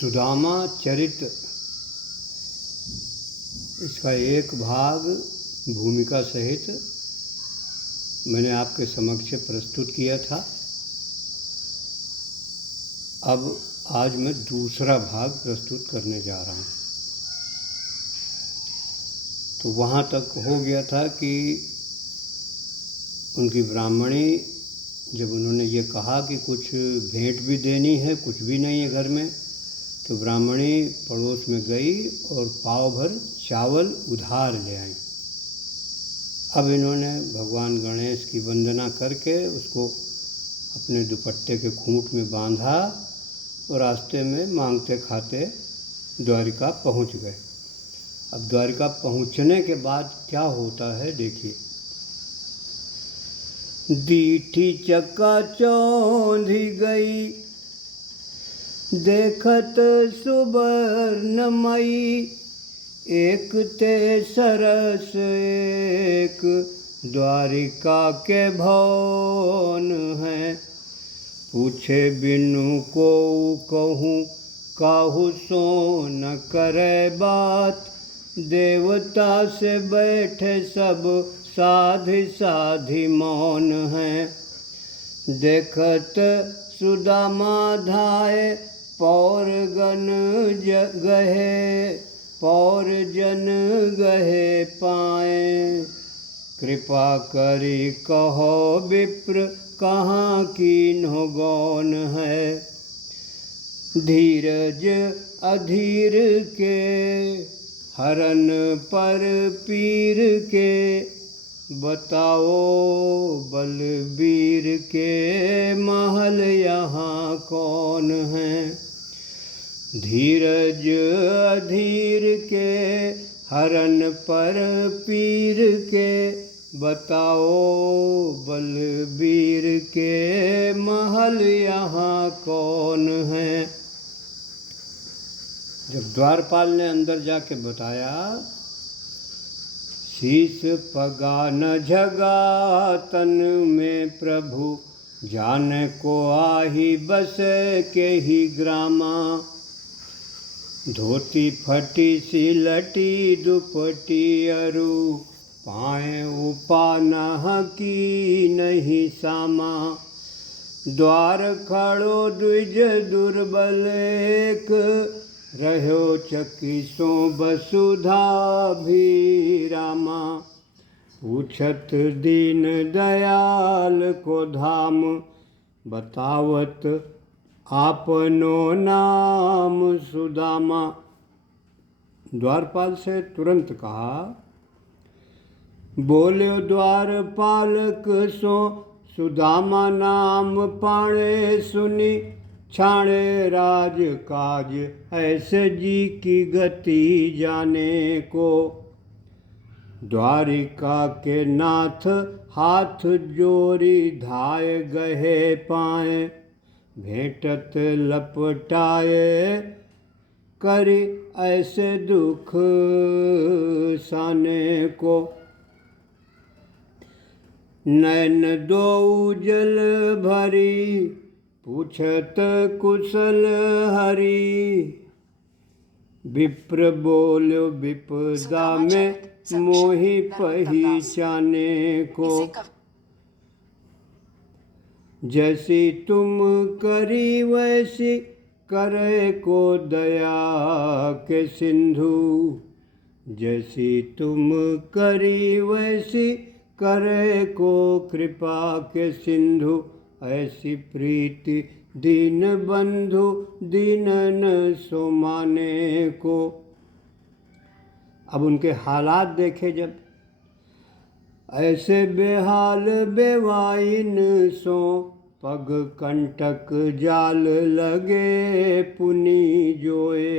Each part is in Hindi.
सुदामा चरित इसका एक भाग भूमिका सहित मैंने आपके समक्ष प्रस्तुत किया था। अब आज मैं दूसरा भाग प्रस्तुत करने जा रहा हूँ। तो वहाँ तक हो गया था कि उनकी ब्राह्मणी जब उन्होंने ये कहा कि कुछ भेंट भी देनी है, कुछ भी नहीं है घर में, तो ब्राह्मणी पड़ोस में गई और पाव भर चावल उधार ले आई। अब इन्होंने भगवान गणेश की वंदना करके उसको अपने दुपट्टे के खूंट में बांधा और रास्ते में मांगते खाते द्वारिका पहुंच गए। अब द्वारिका पहुंचने के बाद क्या होता है देखिए। दीठी चक्का चौंधी गई, देखत सुवर्णमयी, एक ते सरस एक द्वारिका के भवन है। पूछे बिनु को कहूँ काहू सो न करे बात, देवता से बैठे सब साधि साधि मौन है। देखत सुदामा धाये पौरगन गहे, पौर जन गहे पाए। कृपा करी कहो विप्र कहाँ कीन्हो गौन है। धीरज अधीर के हरन पर पीर के, बताओ बलबीर के महल यहाँ कौन है। धीरज अधीर के हरन पर पीर के, बताओ बलबीर के महल यहाँ कौन है। जब द्वारपाल ने अंदर जाके बताया, शीस पगा न झगा तन में प्रभु, जाने को आही बस के ही ग्रामा। धोती फटी सी लटी दुपटी अरु, पाए उपा नह की नहीं सामा। द्वार खड़ो द्विज दुर्बल एक, रहो चकिसो वसुधा भी रामा। पूछत दीन दयाल को धाम, बतावत आपनो नाम सुदामा। द्वारपाल से तुरंत कहा, बोल्यो द्वारपालक सो सुदामा नाम पाणे सुनी। छाणे राज काज ऐसे जी की गति जाने को। द्वारिका के नाथ हाथ जोरी धाय गहे पाए, भेंटत लपटाए करी ऐसे दुख साने को। नैन दो जल भरी, पूछत कुशल हरि। विप्र बोल्यो विपदा में मोहि पहिचाने को। जैसी तुम करी वैसी करे को दया के सिंधु। जैसी तुम करी वैसी करे को कृपा के सिंधु। ऐसी प्रीति दीन बंधु दीन न सो माने को। अब उनके हालात देखे जब, ऐसे बेहाल बेवाइन सो, पग कंटक जाल लगे पुनि जोए।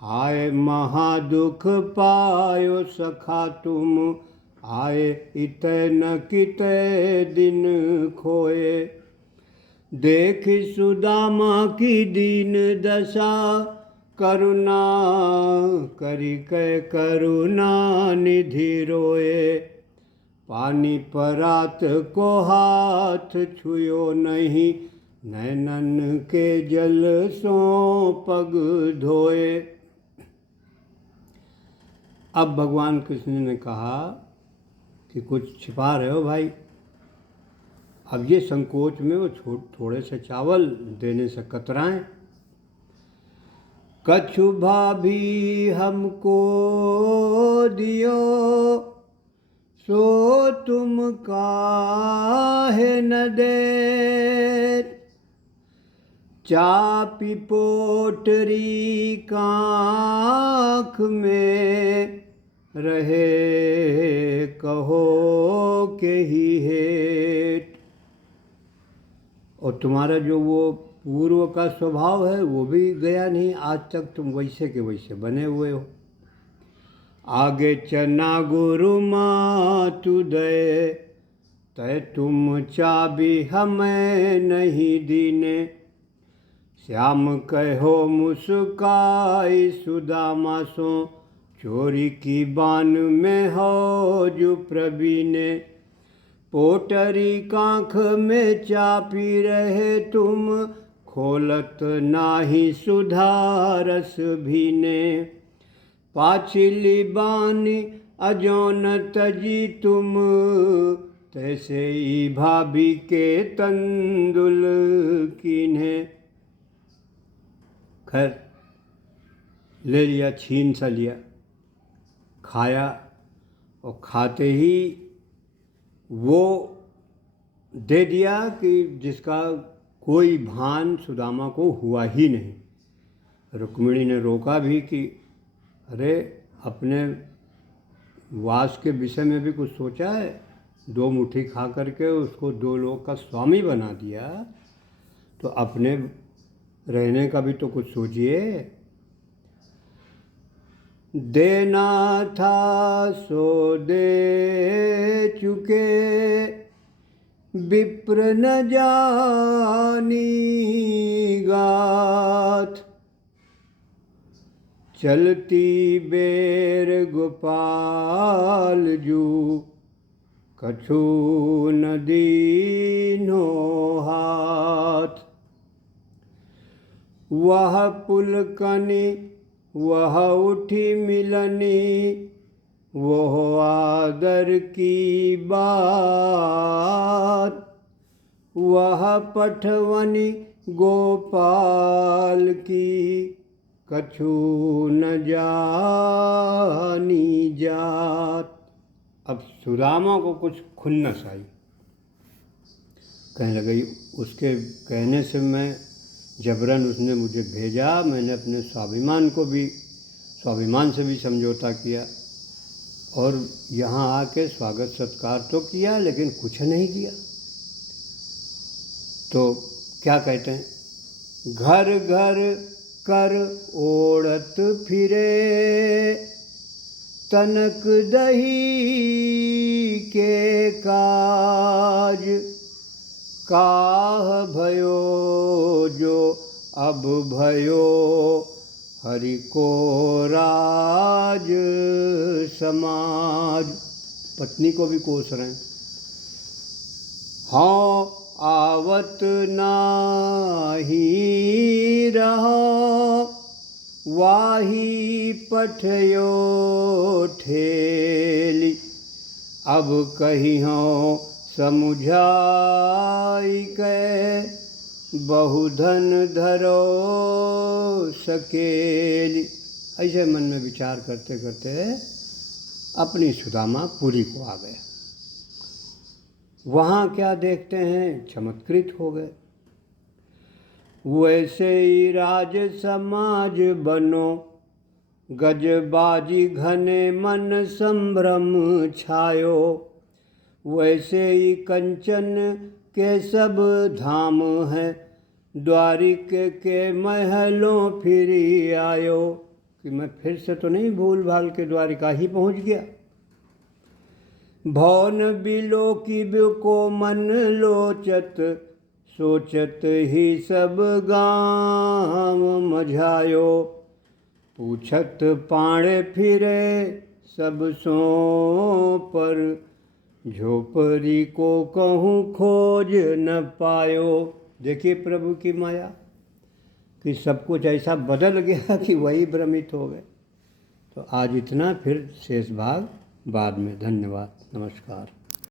हाय महादुख पायो सखा तुम, आए इतै न कितै दिन खोए। देख सुदामा की दीन दशा, करुणा करी कै करुणा निधि रोए। पानी परात को हाथ छुयो नहीं, नैनन के जल सो पग धोए। अब भगवान कृष्ण ने कहा कि कुछ छिपा रहे हो भाई। अब ये संकोच में वो थोड़े से चावल देने से कतराएं। कछु भाभी हमको दियो, सो तुम काहे न दे। चापी पोटरी काख में रहे, कहो के ही हेठ। और तुम्हारा जो वो पूर्व का स्वभाव है वो भी गया नहीं, आज तक तुम वैसे के वैसे बने हुए हो। आगे चना गुरु मातु दे, तय तुम चाबी हमें नहीं दीने। श्याम कहो मुस्काई सुदामा सो, चोरी की बान में हो जो प्रवीणे। पोटरी कांख में चापी रहे तुम, खोलत नाही सुधारस भीने। पाछिली बानी अजौन तजी तुम, तैसे ही भाभी के तंदुल कीन्हे। खैर ले लिया, छीन सा लिया, खाया, और खाते ही वो दे दिया कि जिसका कोई भान सुदामा को हुआ ही नहीं। रुक्मिणी ने रोका भी कि अरे अपने वास के विषय में भी कुछ सोचा है? 2 मुट्ठी खा करके उसको 2 लोग का स्वामी बना दिया, तो अपने रहने का भी तो कुछ सोचिए। देना था सो दे चुके, विप्र न जानी गाथ। चलती बेर गोपाल जू, कछु न दीनो हाथ। वह पुलकनी वह उठी मिलनी, वो आदर की बात। वह पठवनी गोपाल की, कछु न जानी जात। अब सुदामा को कुछ खुन्नस आई, कहने लगी उसके कहने से मैं जबरन उसने मुझे भेजा, मैंने अपने स्वाभिमान से भी समझौता किया, और यहाँ आके स्वागत सत्कार तो किया लेकिन कुछ नहीं किया। तो क्या कहते हैं, घर घर कर ओढ़त फिरे, तनक दही के काज। काह भयो जो अब भयो, हरि को राज समाज। पत्नी को भी कोस रहे हैं। हाँ आवत नाही रहो, वाही पठयो ठेली। अब कही हो समुझाई के, बहुधन धरो सकेली। ऐसे मन में विचार करते करते अपनी सुदामा पुरी को आ गए। वहाँ क्या देखते हैं, चमत्कृत हो गए। वैसे ही राज समाज बनो, गजबाजी घने मन संभ्रम छायो। वैसे ही कंचन के सब धाम हैं, द्वारिक के महलों फिरी आयो। कि मैं फिर से तो नहीं भूल भाल के द्वारिका ही पहुँच गया। भवन बिलो की को मन लोचत, सोचत ही सब गाँव मझायो। पूछत पाणे फिरे सब सो पर, झोपड़ी को कहूँ खोज न पायो। देखिए प्रभु की माया कि सब कुछ ऐसा बदल गया कि वही भ्रमित हो गए। तो आज इतना, फिर शेष भाग बाद में। धन्यवाद, नमस्कार।